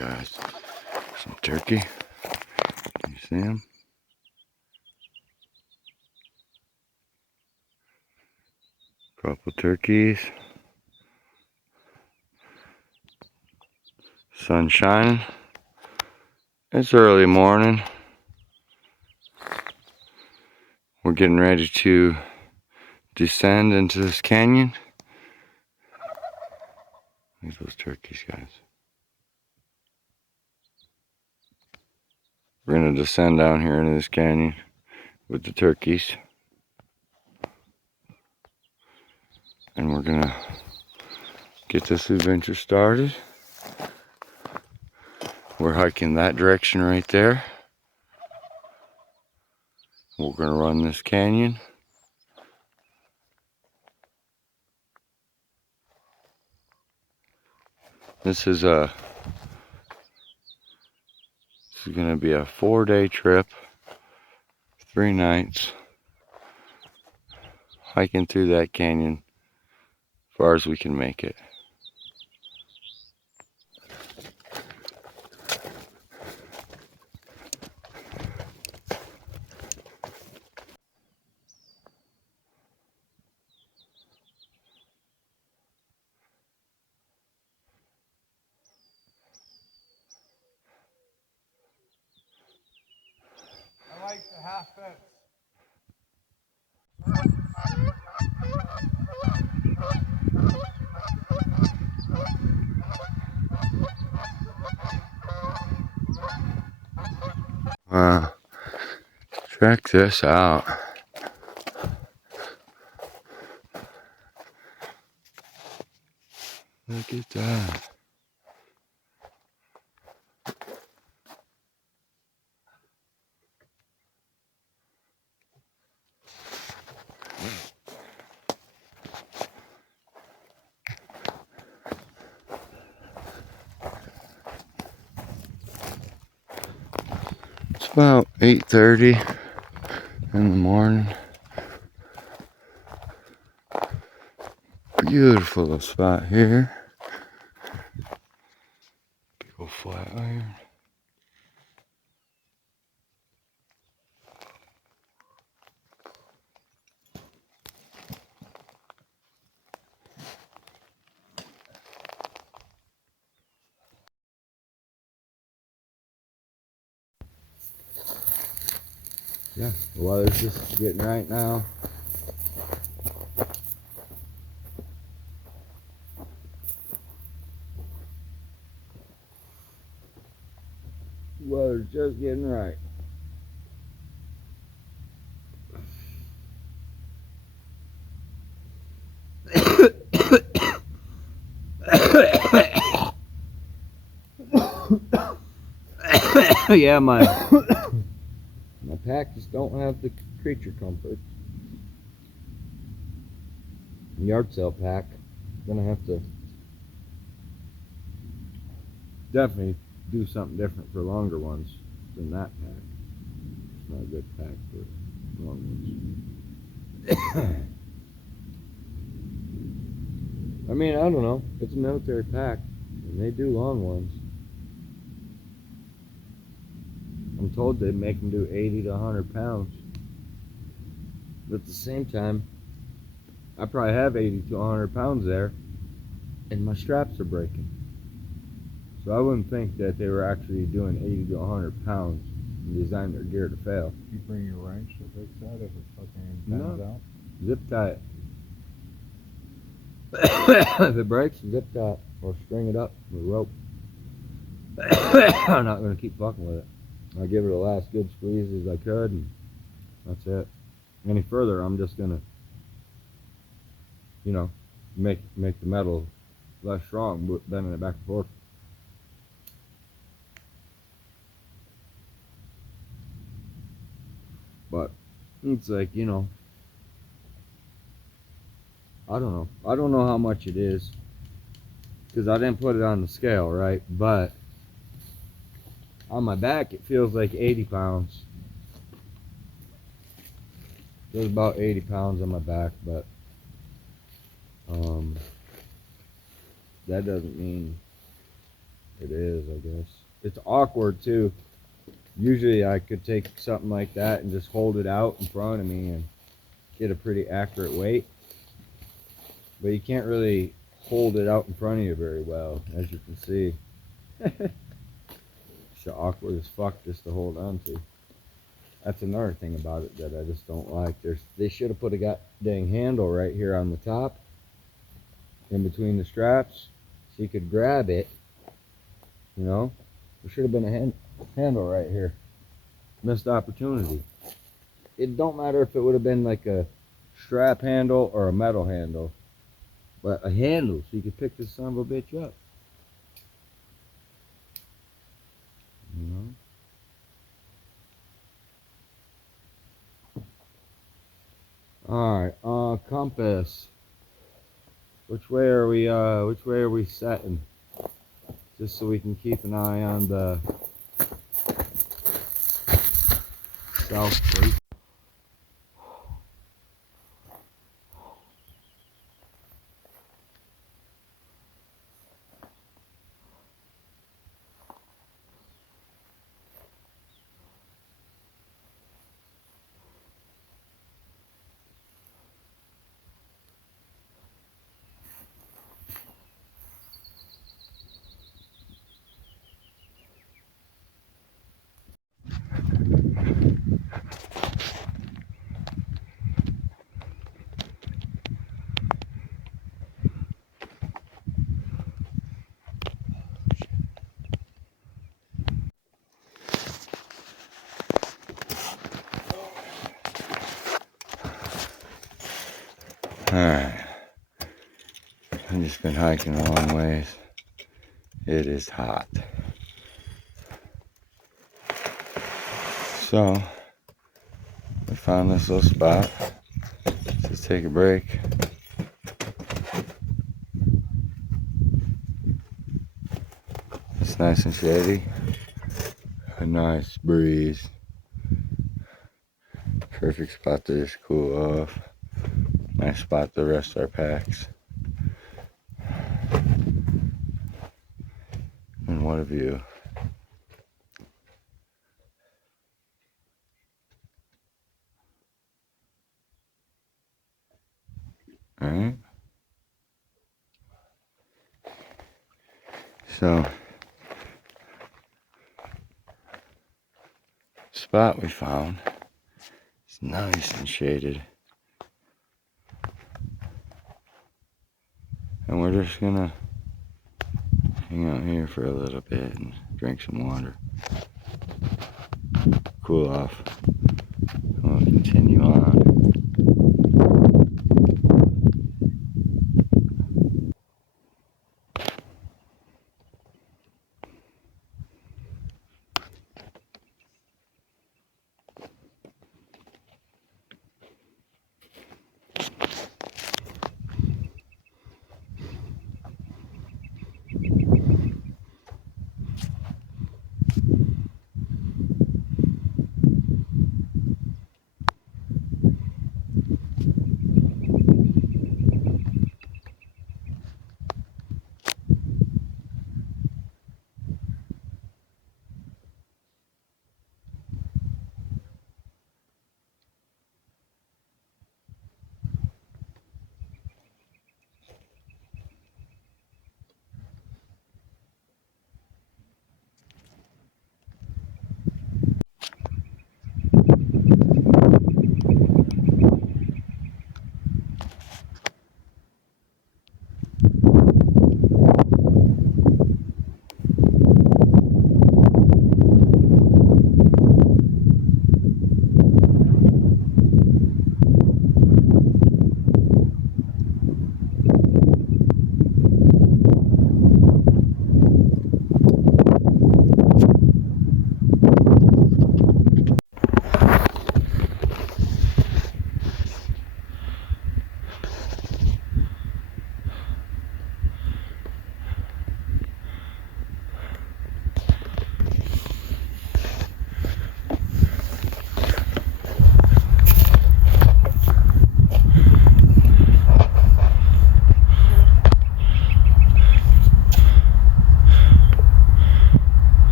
guys. Some turkey. You see them? Couple turkeys. Sun shining. It's early morning. We're getting ready to descend into this canyon. Look at those turkeys, guys. We're gonna descend down here into this canyon with the turkeys. And we're gonna get this adventure started. We're hiking that direction right there. We're gonna run this canyon. This is gonna be a 4-day trip, 3 nights, hiking through that canyon as far as we can make it. I like the half fence. Check this out. Look at that. It's about 8:30 in the morning. Beautiful little spot here. Big old flat iron. Yeah, the weather's just getting right now. Weather's just getting right. Yeah, my pack just don't have the creature comforts. Yard sale pack. Gonna have to definitely do something different for longer ones than that pack. It's not a good pack for long ones. I mean, I don't know. It's a military pack, and they do long ones. I'm told they make them do 80 to 100 pounds. But at the same time, I probably have 80 to 100 pounds there, and my straps are breaking. So I wouldn't think that they were actually doing 80 to 100 pounds and design their gear to fail. You bring your wrench to fix that if it fucking bends out? Zip tie it. If it breaks, zip tie it. Or string it up with rope. I'm not going to keep fucking with it. I'll give it the last good squeeze as I could, and that's it. Any further, I'm just going to, you know, make the metal less strong, bending it back and forth. But it's like, you know, I don't know. I don't know how much it is, because I didn't put it on the scale, right? But on my back, it feels like 80 pounds. There's about 80 pounds on my back, but that doesn't mean It is, I guess. It's awkward too. Usually I could take something like that and just hold it out in front of me and get a pretty accurate weight. But you can't really hold it out in front of you very well, as you can see. It's awkward as fuck just to hold on to. That's another thing about it that I just don't like. They should have put a goddamn handle right here on the top, in between the straps, so you could grab it. You know, there should have been a handle right here. Missed opportunity. It don't matter if it would have been like a strap handle or a metal handle, but a handle so you could pick this son of a bitch up. You know. All right, compass. Which way are we setting? Just so we can keep an eye on the south face. Alright, I've just been hiking a long ways. It is hot. So, we found this little spot. Let's take a break. It's nice and shady. A nice breeze. Perfect spot to just cool off. Nice spot to rest our packs. And what a view. Alright. So, spot we found. It's nice and shaded. And we're just gonna hang out here for a little bit and drink some water. Cool off. We'll continue on.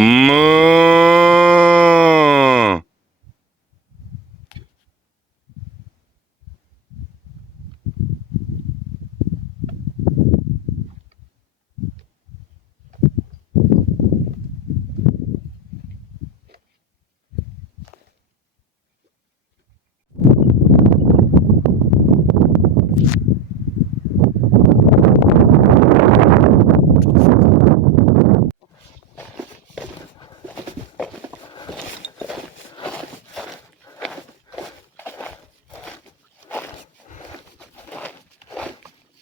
Moo.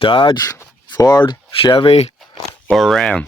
Dodge, Ford, Chevy, or Ram?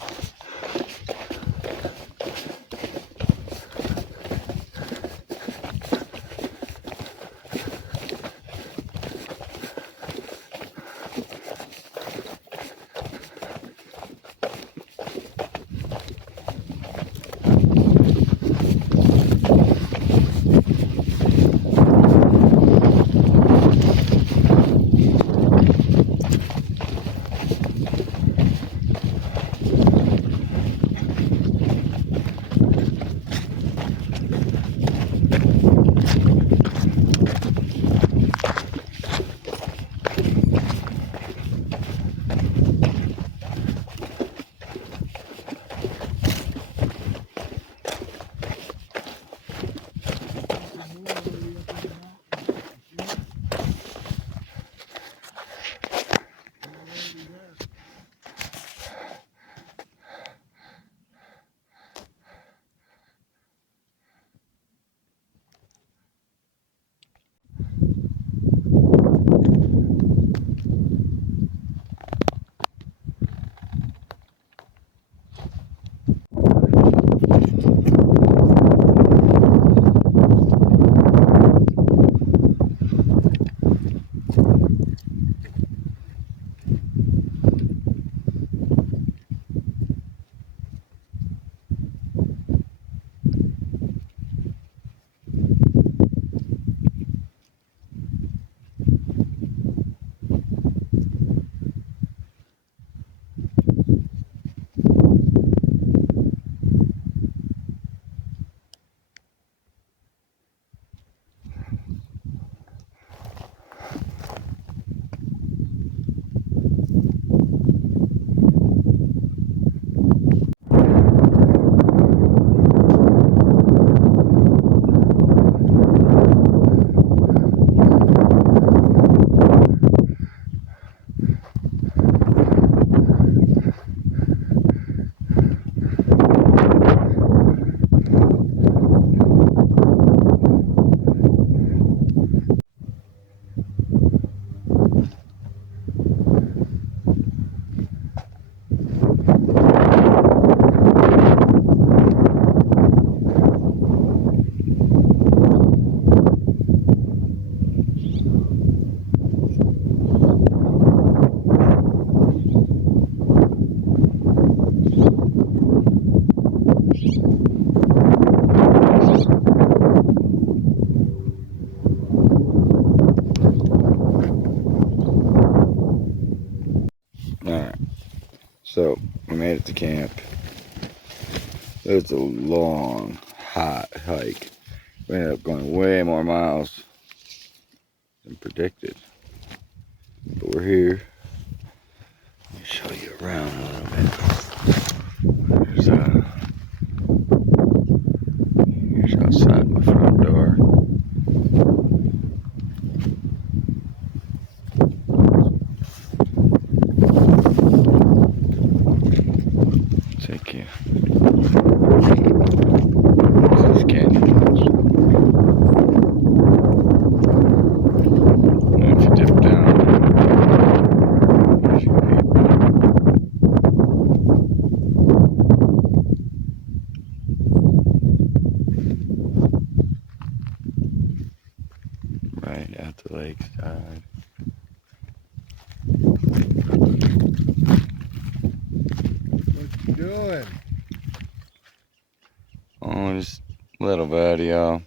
Alright, so we made it to camp. It was a long, hot hike. We ended up going way more miles than predicted. But we're here. Let me show you around a little bit. Here's outside my front door. Take you. This is Canyon. And if you dip down, there's your people. Right at the lakeside. What you doing? Oh, just a little video.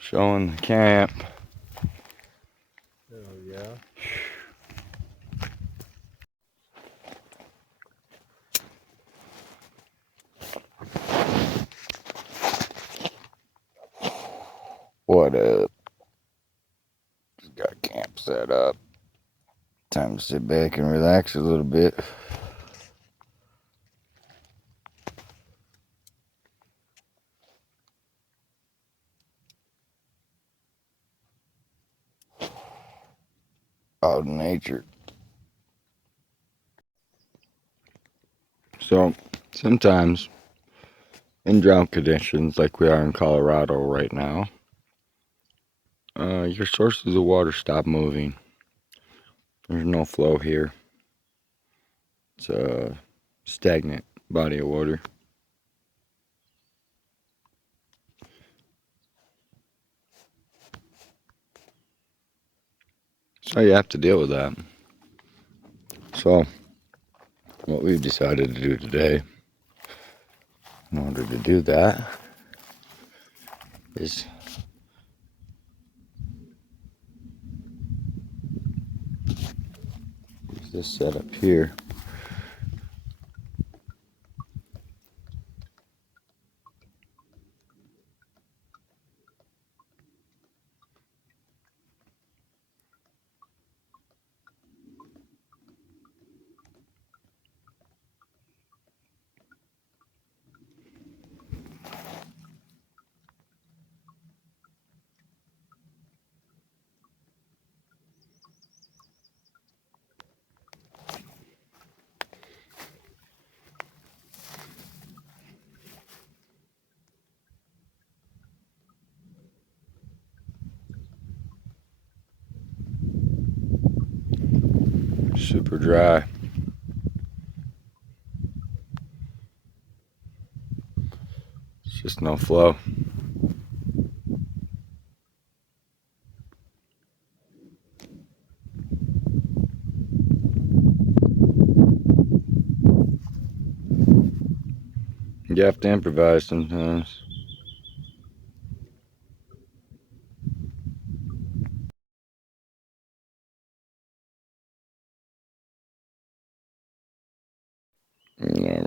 Showing the camp. Oh yeah. Camp set up. Time to sit back and relax a little bit. Out in nature. So sometimes in drought conditions like we are in Colorado right now, your sources of water stop moving. There's no flow here. It's a stagnant body of water. So you have to deal with that. So what we've decided to do today in order to do that is use this setup here. Super dry. It's just no flow. You have to improvise sometimes. Alright.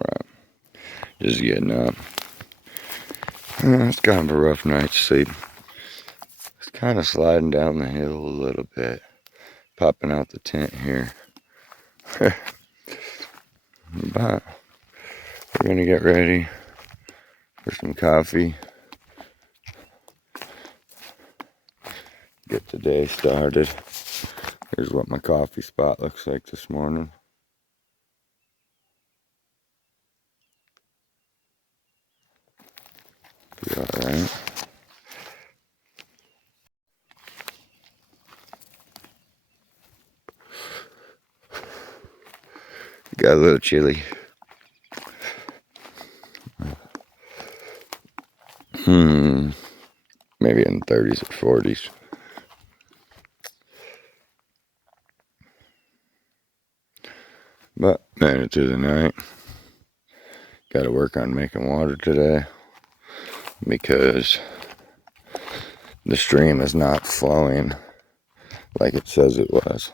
Just getting up. It's kind of a rough night's sleep. It's kind of sliding down the hill a little bit. Popping out the tent here. But we're gonna get ready for some coffee. Get the day started. Here's what my coffee spot looks like this morning. Be alright. Got a little chilly. Maybe in the 30s or 40s. But made it through the night. Got to work on making water today because the stream is not flowing like it says it was.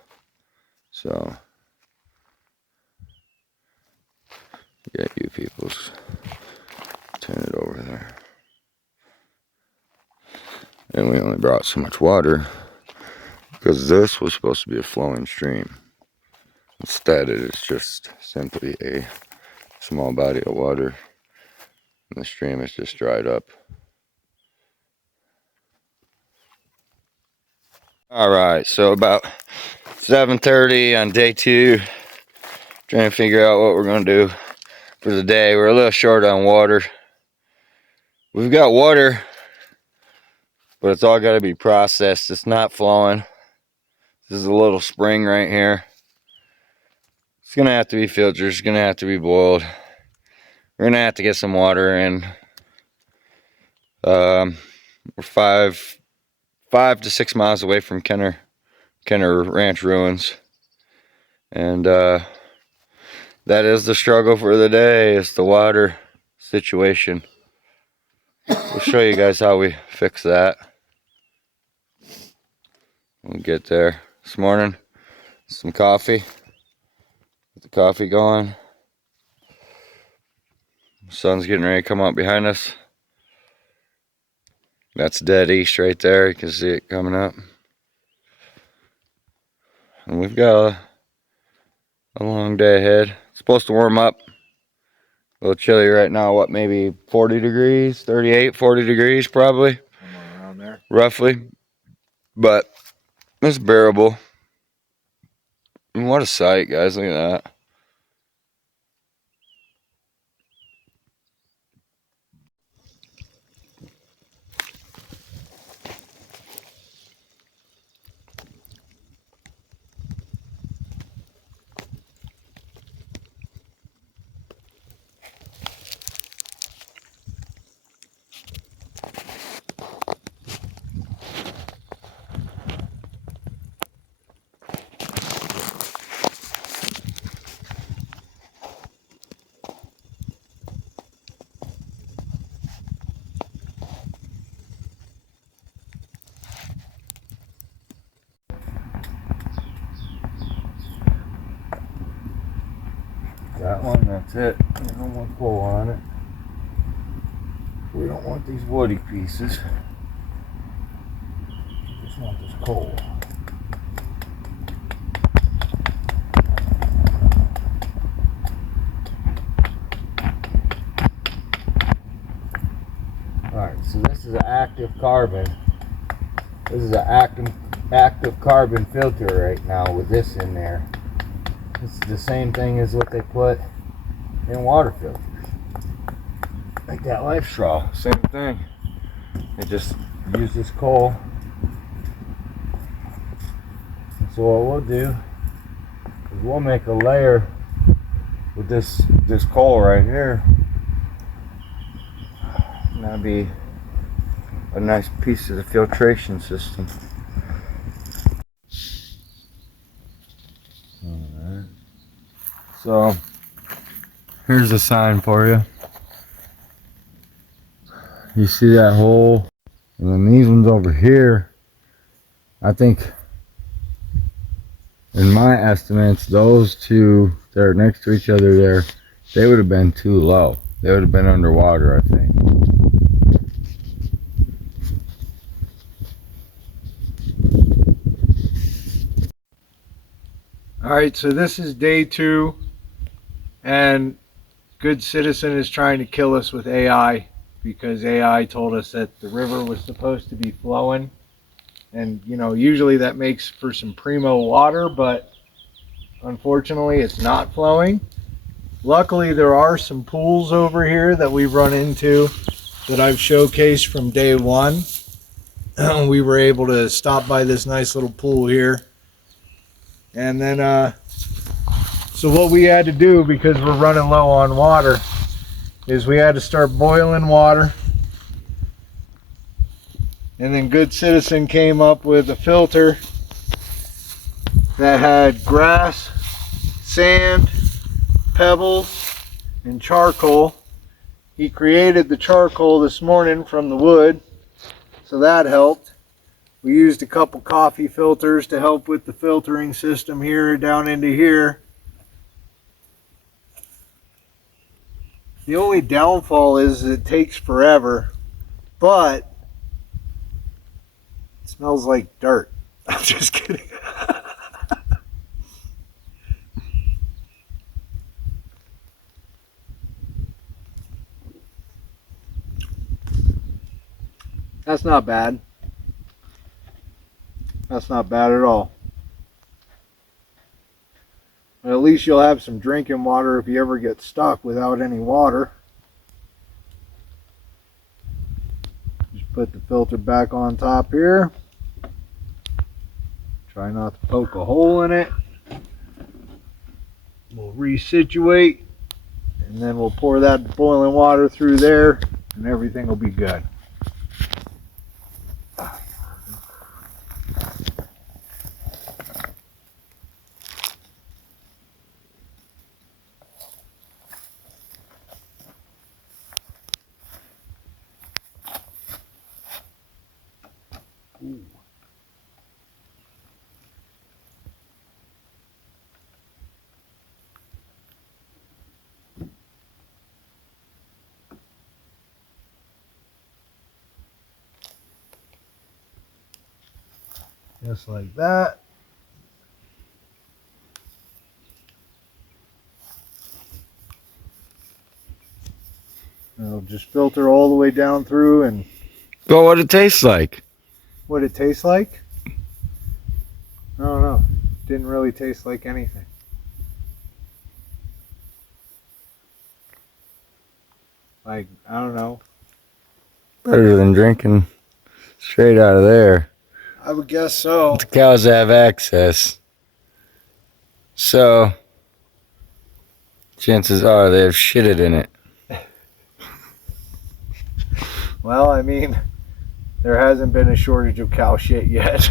So get you people's turn it over there. And we only brought so much water because this was supposed to be a flowing stream. Instead, it is just simply a small body of water, and the stream is just dried up. All right, so about 7:30 on day 2, trying to figure out what we're gonna do for the day. We're a little short on water. We've got water, but it's all got to be processed. It's not flowing. This is a little spring right here. It's gonna have to be filtered. It's gonna have to be boiled. We're gonna have to get some water in. We're 5 to 6 miles away from Kenner Ranch ruins, and that is the struggle for the day. Is the water situation. We'll show you guys how we fix that. We'll get there. This morning, some coffee. Get the coffee going. The sun's getting ready to come up behind us. That's dead east right there. You can see it coming up. And we've got a long day ahead. It's supposed to warm up. A little chilly right now. What, maybe 40 degrees? 38, 40 degrees probably. Somewhere around there. Roughly. But it's bearable. And what a sight, guys. Look at that. That one, that's it. No more coal on it. We don't want these woody pieces. We just want this coal. Alright, so this is an active carbon. This is an active carbon filter right now with this in there. This is the same thing as what they put in water filters. Like that life straw, same thing. They just use this coal. And so what we'll do is we'll make a layer with this coal right here. And that'll be a nice piece of the filtration system. Alright. So here's a sign for you. You see that hole? And then these ones over here, I think, in my estimates, those two that are next to each other there, they would have been too low. They would have been underwater, I think. Alright, so this is day 2, and Good Citizen is trying to kill us with AI because AI told us that the river was supposed to be flowing, and you know, usually that makes for some primo water, but unfortunately it's not flowing. Luckily there are some pools over here that we've run into that I've showcased from day 1. We were able to stop by this nice little pool here, and then so what we had to do, because we're running low on water, is we had to start boiling water. And then Good Citizen came up with a filter that had grass, sand, pebbles, and charcoal. He created the charcoal this morning from the wood, so that helped. We used a couple coffee filters to help with the filtering system here down into here. The only downfall is it takes forever, but it smells like dirt. I'm just kidding. That's not bad. That's not bad at all. But at least you'll have some drinking water if you ever get stuck without any water. Just put the filter back on top here. Try not to poke a hole in it. We'll resituate, and then we'll pour that boiling water through there, and everything will be good. Ooh. Just like that. It'll just filter all the way down through. And But what it tastes like? what it tastes like? I don't know. Didn't really taste like anything. Like, I don't know. Better than drinking straight out of there. I would guess so. The cows have access. So, chances are they have shitted in it. Well, I mean, there hasn't been a shortage of cow shit yet.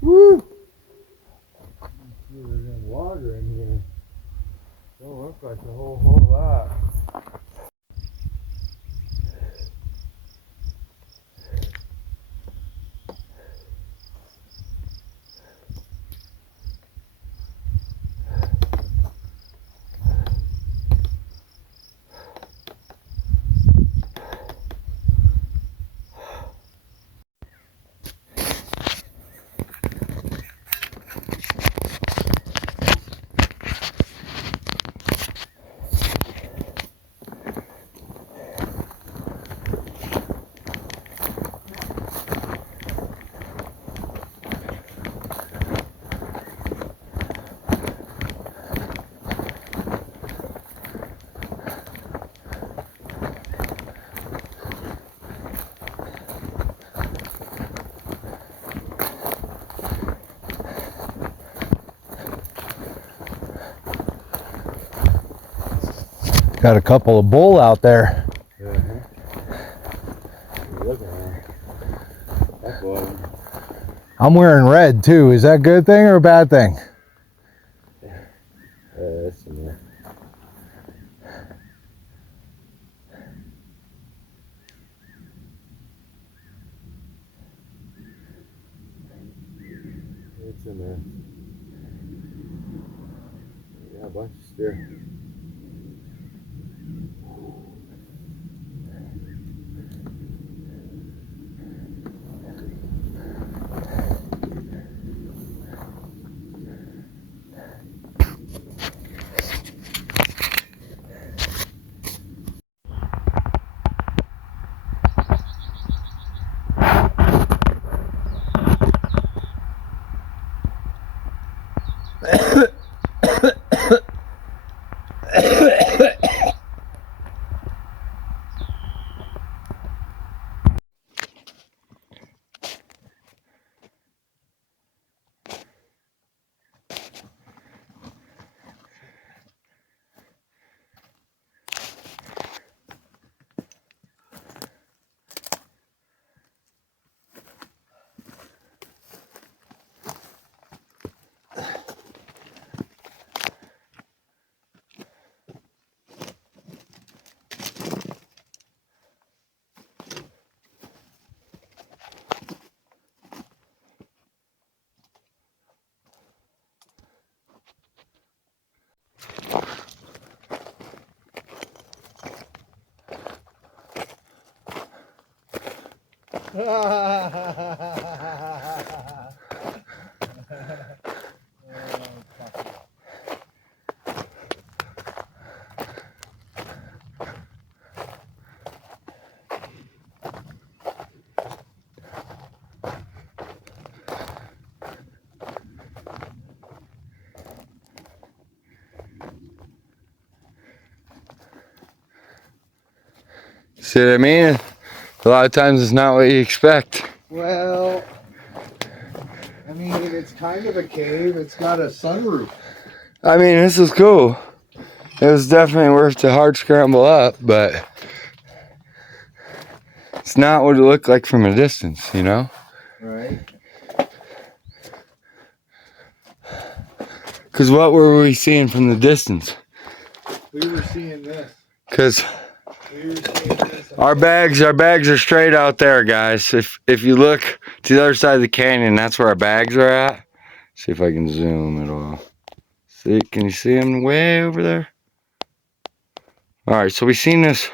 Woo! There's water in here. Don't look like a whole lot. Got a couple of bull out there. Look at that. That's one. I'm wearing red too. Is that a good thing or a bad thing? That's enough. It's enough. Yeah, a bunch of steer. See what I mean? A lot of times it's not what you expect. Well, I mean, it's kind of a cave. It's got a sunroof. I mean, this is cool. It was definitely worth the hard scramble up, but it's not what it looked like from a distance, you know? Right. Because what were we seeing from the distance? We were seeing this. Because We were seeing this. our bags are straight out there, guys. If you look to the other side of the canyon, that's where our bags are at. See if I can zoom at all. See, can you see them way over there? All right, so we seen this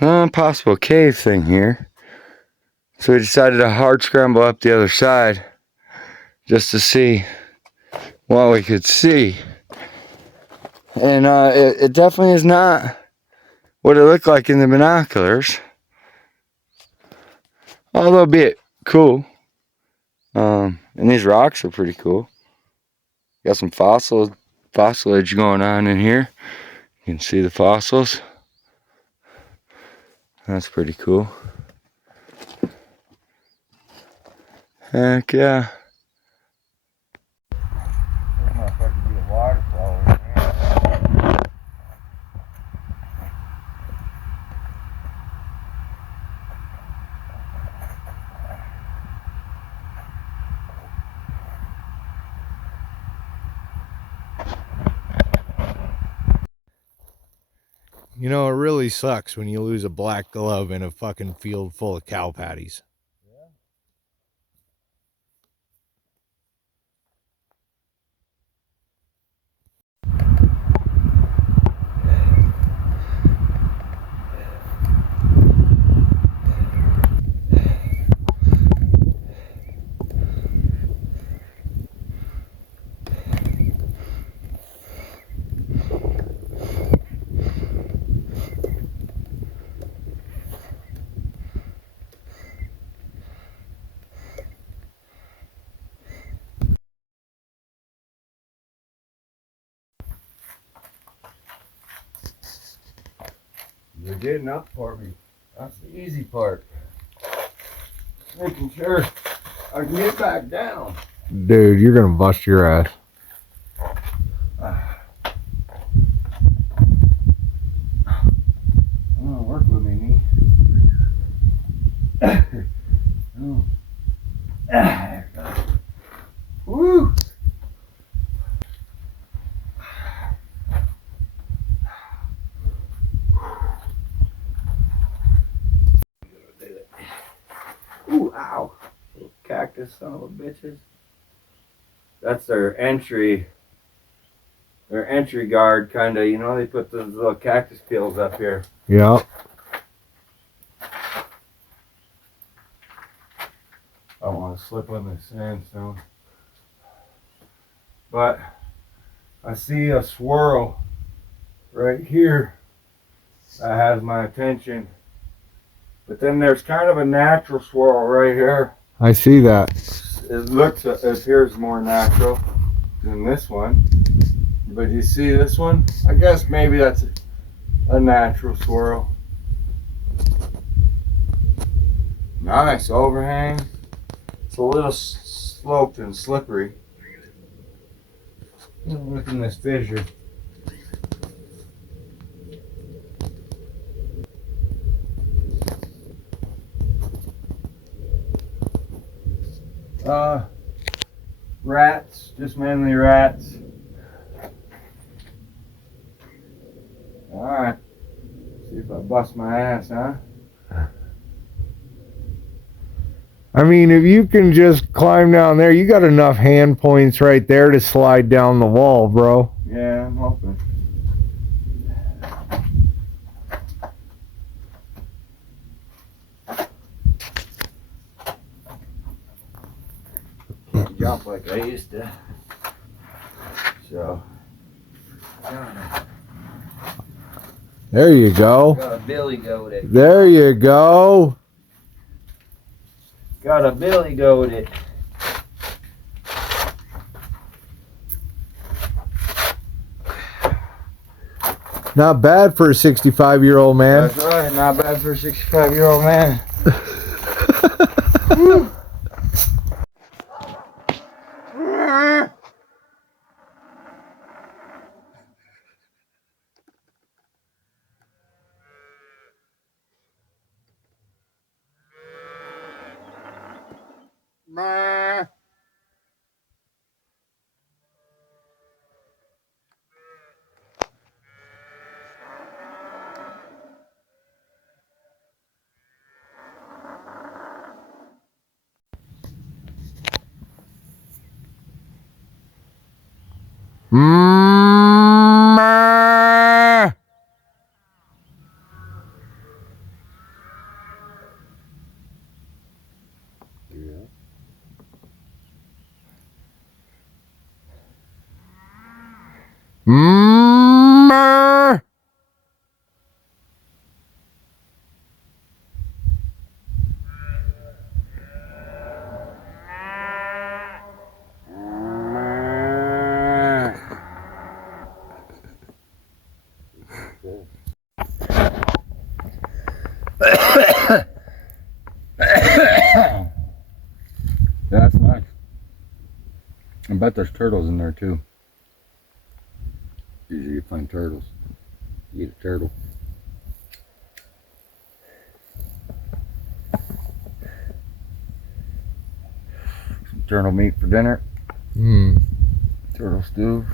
possible cave thing here. So we decided to hard scramble up the other side just to see what we could see. And it definitely is not what it looked like in the binoculars. Although a bit cool. And these rocks are pretty cool. Got some fossilage going on in here. You can see the fossils. That's pretty cool. Heck yeah. I don't know if I can get a waterfall in here. You know, it really sucks when you lose a black glove in a fucking field full of cow patties. They're getting up for me. That's the easy part. Making sure I can get back down. Dude, you're gonna bust your ass. Oh, work with me, knee. Oh. There it goes. Woo! Ooh, ow. Little cactus son of a bitches. That's their entry guard, kind of, you know, they put those little cactus peels up here. Yeah. I don't want to slip on the sandstone. But I see a swirl right here that has my attention. But then there's kind of a natural swirl right here. I see that. It appears more natural than this one. But you see this one? I guess maybe that's a natural swirl. Nice overhang. It's a little sloped and slippery. Look in this fissure. Rats, just mainly rats. Alright. See if I bust my ass, huh? I mean, if you can just climb down there, you got enough hand points right there to slide down the wall, bro. Yeah, I'm hoping. jump like I used to. So, There you go. got a billy goat it. There you go. Got a billy goat it. Not bad for a 65-year-old man. That's right, not bad for a 65-year-old man. That's nice. I bet there's turtles in there too. Usually you find turtles. You eat a turtle. Some turtle meat for dinner. Turtle stew.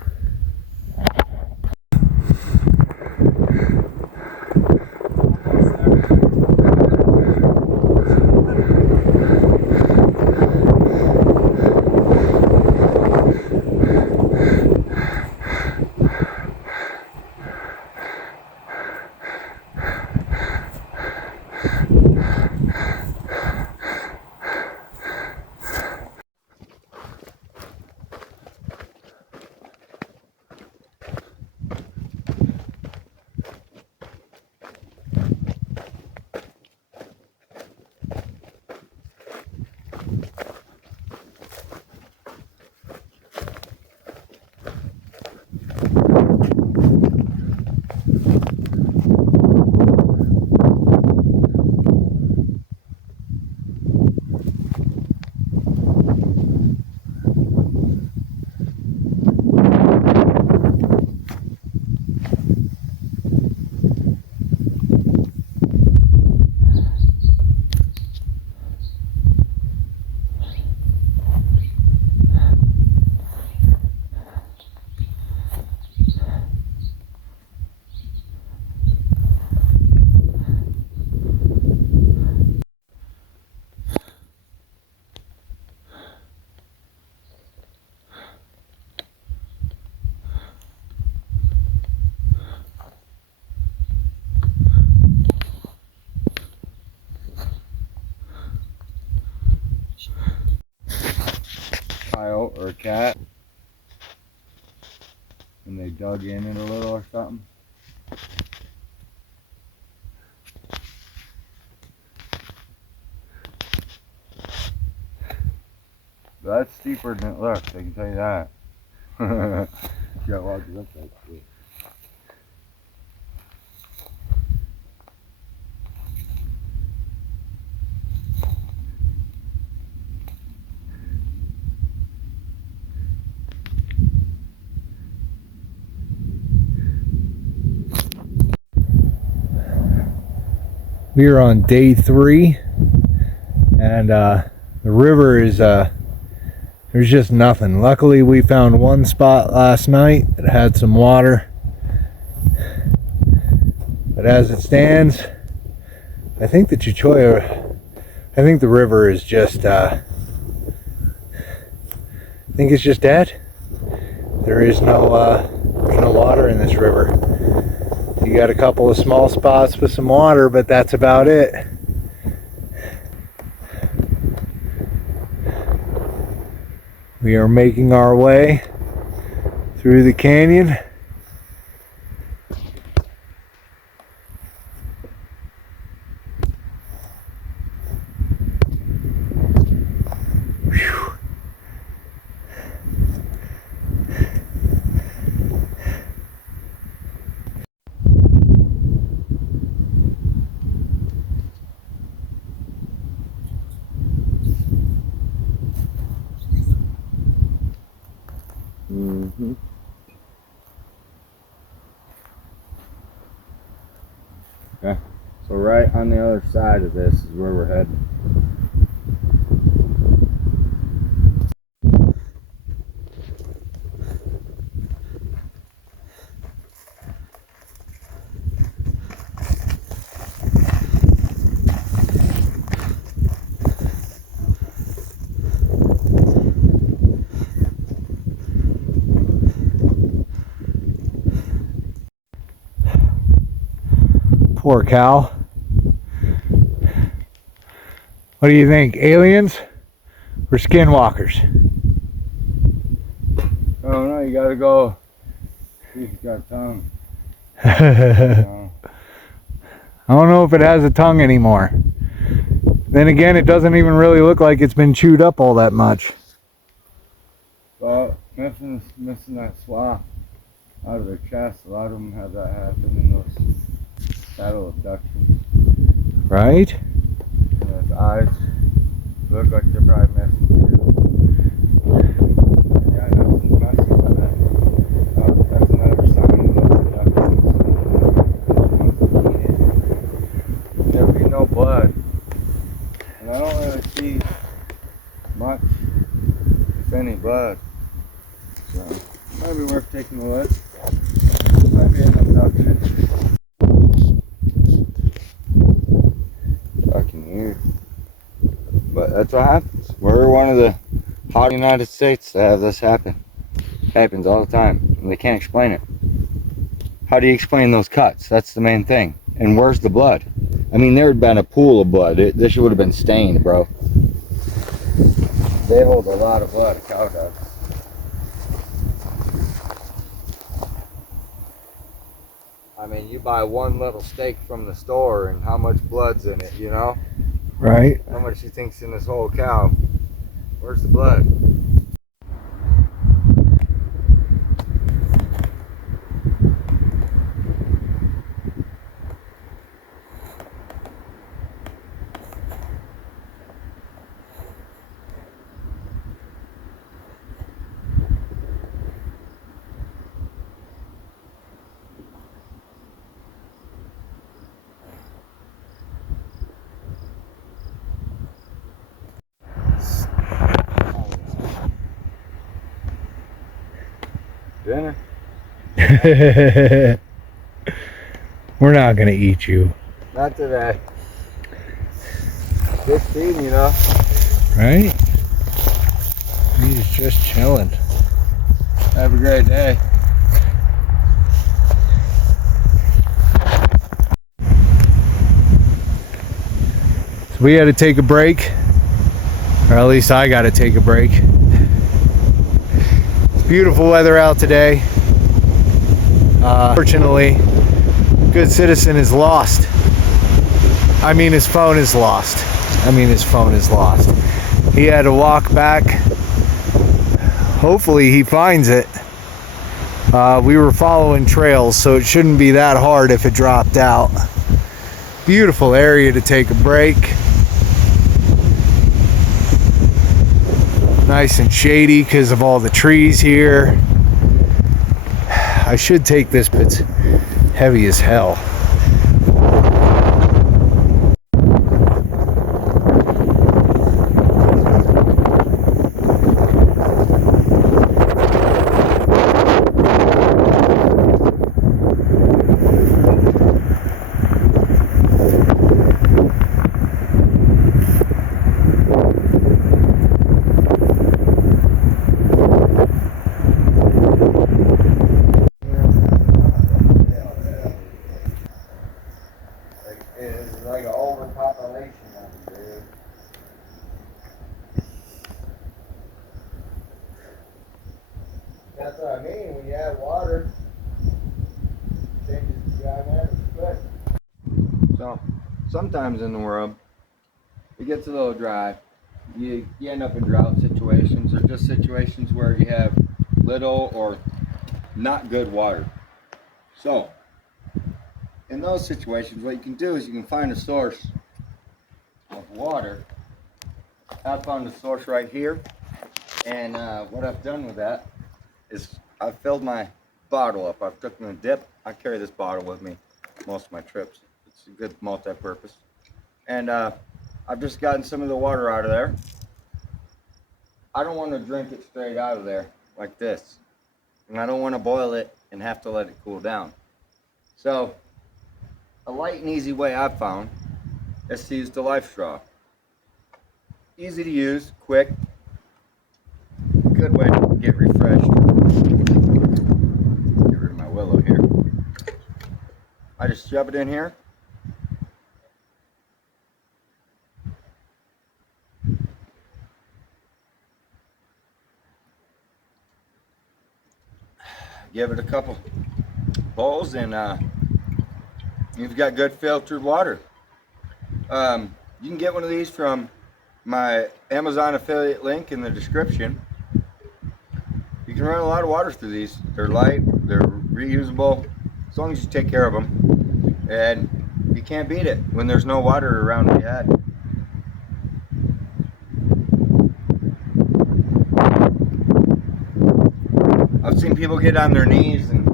Coyote or a cat, and they dug in it a little or something. That's steeper than it looks, I can tell you that. Yeah, well, it looks like shit. We are on day 3, and the river is there's just nothing. Luckily we found one spot last night that had some water, but as it stands, I think the river is just I think it's just dead. There is no water in this river. You got a couple of small spots with some water, but that's about it. We are making our way through the canyon. Whew. Mm-hmm. Yeah. So right on the other side of this is where we're heading. Poor cow. What do you think? Aliens or skinwalkers? Oh no, you gotta go. He's got a tongue. I don't know if it has a tongue anymore. Then again, it doesn't even really look like it's been chewed up all that much. Well, missing that swab out of their chest. A lot of them have that happen in those saddle abductions. Right? And those eyes look like they're probably missing too. Yeah, nothing's messing with it. That's another sign of those abductions. There'll be no blood. And I don't really see much, if any, blood. So, it might be worth taking a look. Might be an abduction. Fucking weird. But that's what happens. We're one of the hot United States to have this happen. Happens all the time. And they can't explain it. How do you explain those cuts? That's the main thing. And where's the blood? I mean, there had been a pool of blood. This would have been stained, bro. They hold a lot of blood, a cow does. I mean, you buy one little steak from the store and how much blood's in it, you know? Right. How much you think's in this whole cow? Where's the blood? Dinner? We're not gonna eat you. Not today. 15, you know? Right? He's just chilling. Have a great day. So we had to take a break. Or at least I got to take a break. It's beautiful weather out today. Fortunately, Good Citizen is lost. I mean, his phone is lost. He had to walk back. Hopefully he finds it. We were following trails, so it shouldn't be that hard if it dropped out. Beautiful area to take a break. Nice and shady because of all the trees here. I should take this, but it's heavy as hell. That's what I mean. When you add water, it changes the dynamics quick. So, sometimes in the world, it gets a little dry. You end up in drought situations, or just situations where you have little or not good water. So, in those situations, what you can do is you can find a source of water. I found a source right here, and what I've done with that is I've filled my bottle up. I've taken a dip. I carry this bottle with me most of my trips. It's a good multi-purpose. And I've just gotten some of the water out of there. I don't want to drink it straight out of there like this. And I don't want to boil it and have to let it cool down. So, a light and easy way I've found is to use the life straw. Easy to use, quick, good way to get refreshed. Get rid of my willow here. I just shove it in here. Give it a couple bowls, and you've got good filtered water. You can get one of these from my Amazon affiliate link in the description. You can run a lot of water through these. They're light, they're reusable, as long as you take care of them. And you can't beat it when there's no water around to be had. I've seen people get on their knees and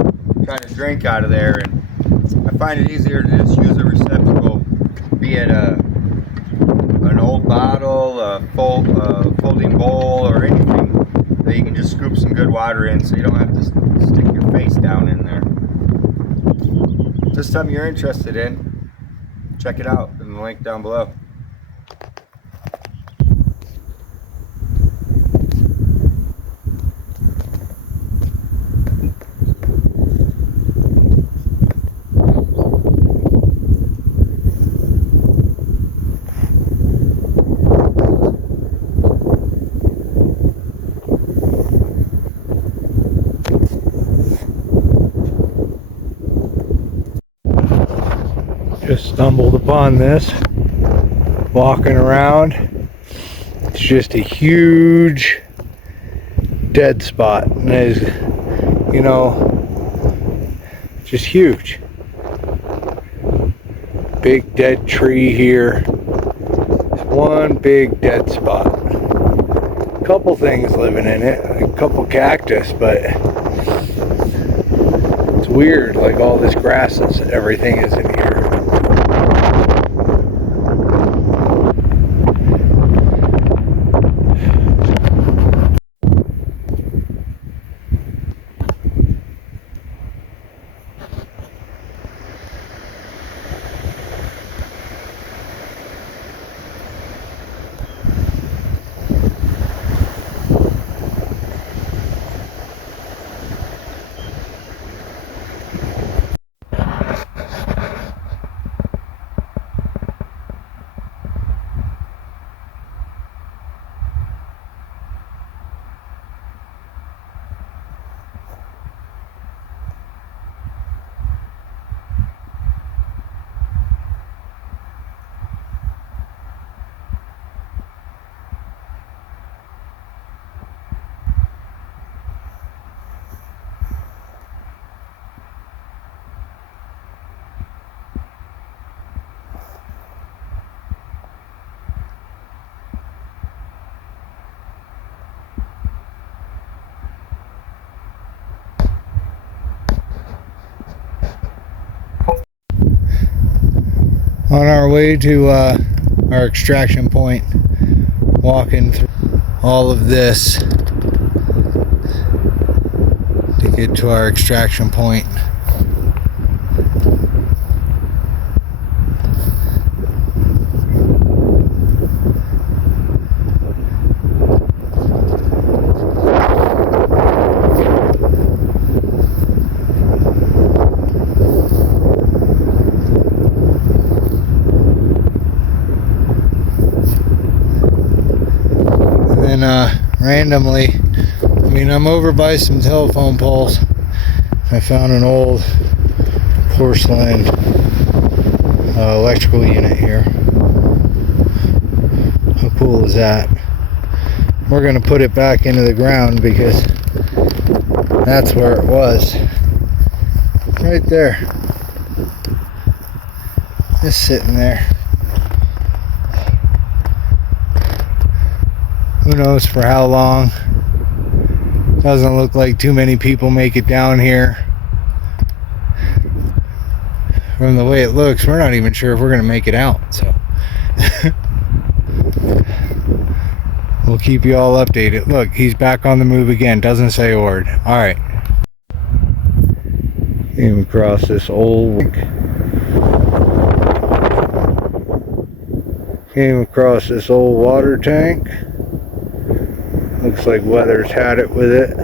try to drink out of there, and I find it easier to just use a receptacle, be it an old bottle, a folding bowl, or anything that you can just scoop some good water in, so you don't have to stick your face down in there. If this is something you're interested in, check it out in the link down below. Just stumbled upon this walking around. It's just a huge dead spot, and it's, you know, just huge. Big dead tree here. It's one big dead spot. A couple things living in it, a couple cactus, but it's weird, like all this grass and everything is in here. On our way to our extraction point, walking through all of this to get to our extraction point. Randomly, I'm mean, I'm over by some telephone poles. I found an old porcelain electrical unit here. How cool is that? We're gonna put it back into the ground because that's where it was. Right there. Just sitting there. Who knows for how long. Doesn't look like too many people make it down here. From the way it looks, we're not even sure if we're gonna make it out, so we'll keep you all updated. Look, he's back on the move again, doesn't say a word. Alright. Came across this old water tank. Looks like weather's had it with it.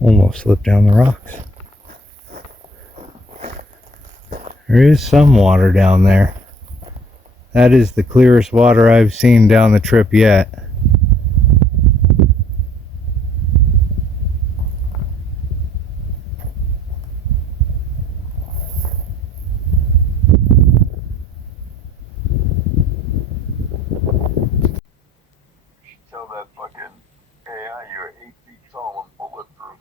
Almost slipped down the rocks. There is some water down there. That is the clearest water I've seen down the trip yet. Tell that fucking AI you're 8 feet tall and bulletproof.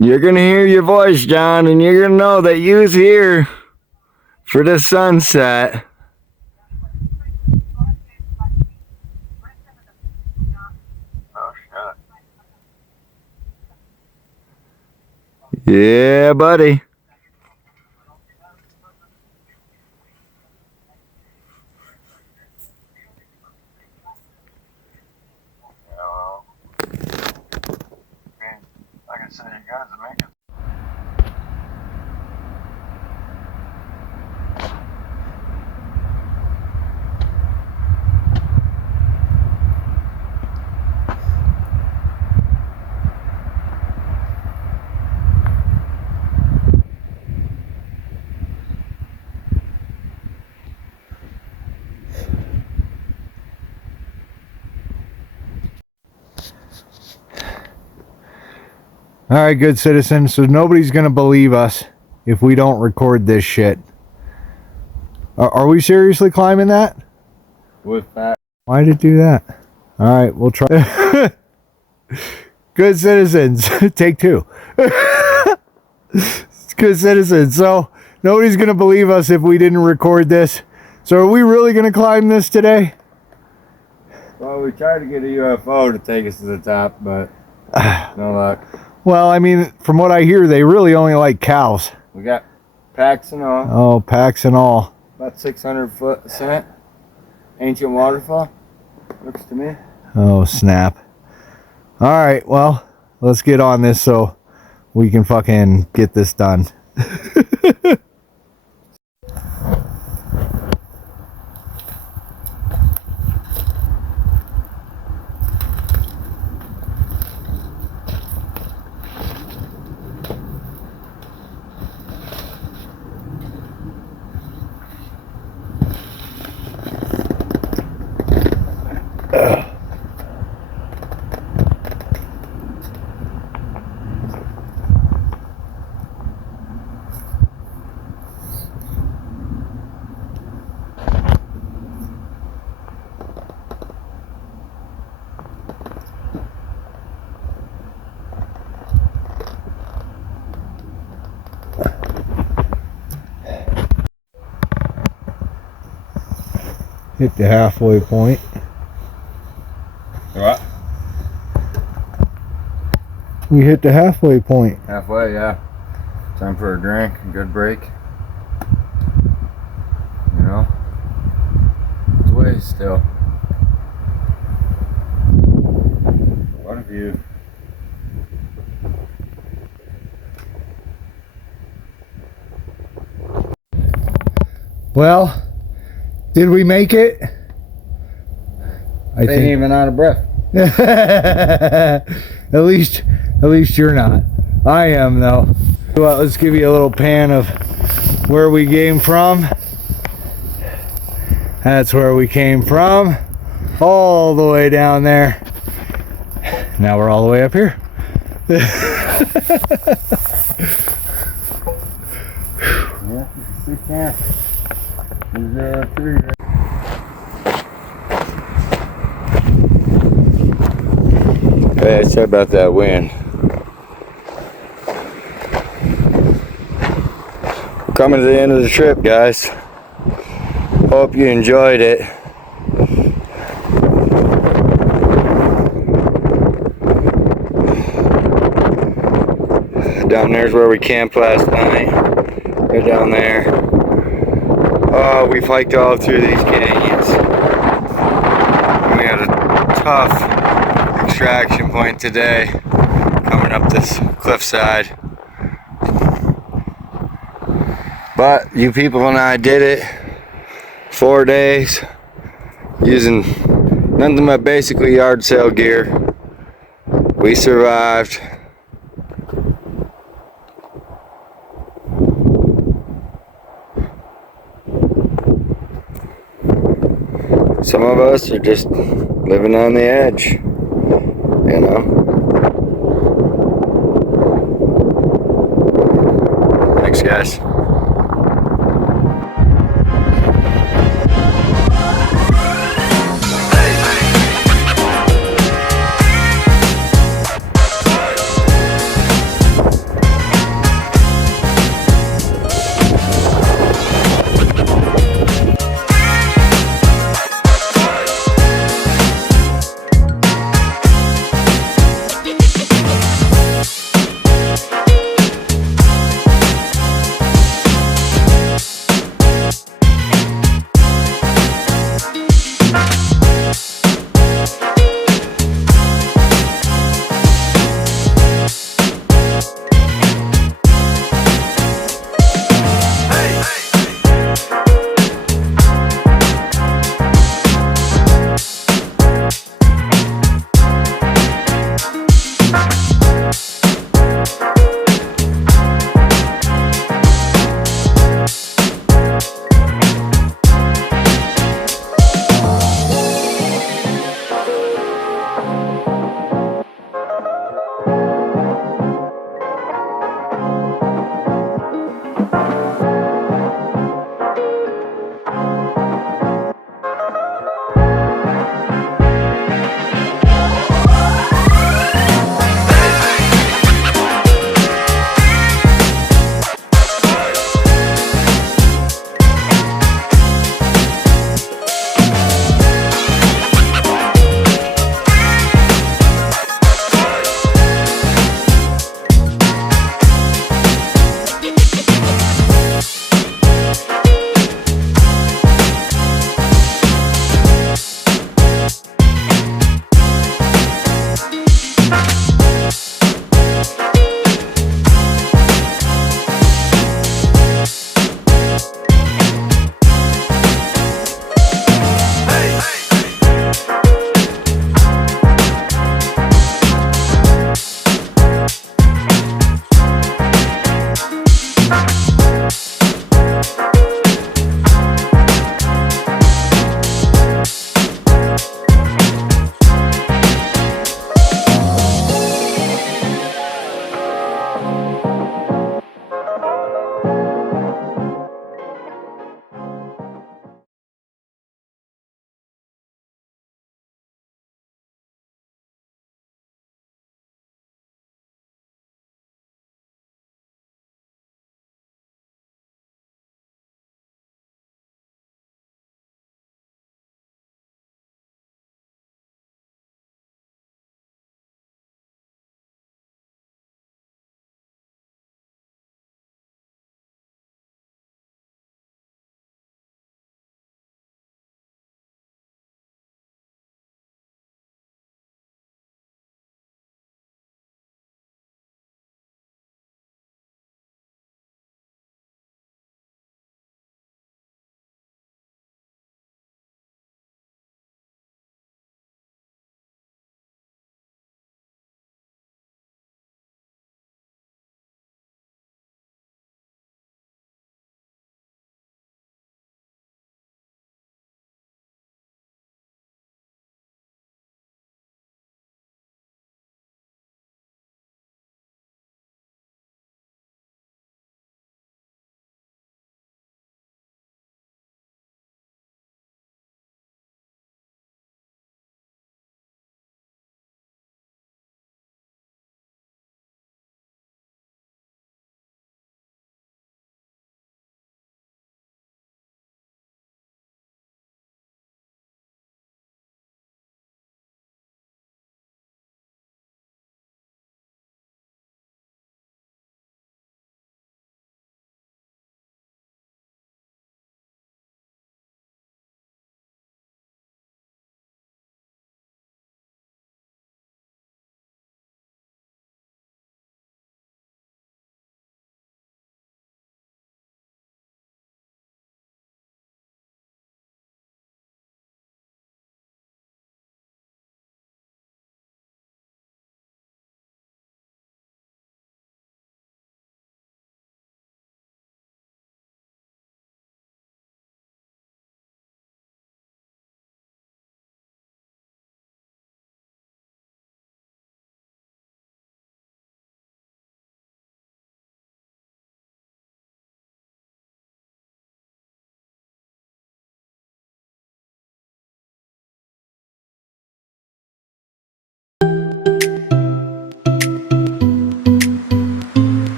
You're gonna hear your voice, John, and you're gonna know that you's here for the sunset. Oh shit. Yeah, buddy. Yeah, well, I mean, like I said, you guys are making. Alright, good citizens, so nobody's gonna believe us if we don't record this shit. Are we seriously climbing that? With that. Why did it do that? Alright, we'll try. Good citizens, take two. Good citizens, so nobody's gonna believe us if we didn't record this. So are we really gonna climb this today? Well, we tried to get a UFO to take us to the top, but no luck. Well, I mean, from what I hear, they really only like cows. We got packs and all. Oh, packs and all. About 600 foot ascent. Ancient waterfall. Looks to me. Oh, snap. Alright, well, let's get on this so we can fucking get this done. Hit the halfway point. What? We hit the halfway point. Halfway, yeah. Time for a drink, a good break. You know? It's ways still. What? view. Well, did we make it? I Ain't even out of breath. at least you're not. I am though. Well, let's give you a little pan of where we came from. That's where we came from, all the way down there. Now we're all the way up here. Yeah, it's a camp. There's a tree right. Hey, sorry about that wind. We're coming to the end of the trip, guys. Hope you enjoyed it. Down there's where we camped last night. Right down there. Oh, we've hiked all through these canyons. We had a tough extraction point today, coming up this cliffside. But you people and I did it. 4 days using nothing but basically yard sale gear. We survived. Some of us are just living on the edge, you know. Thanks, guys.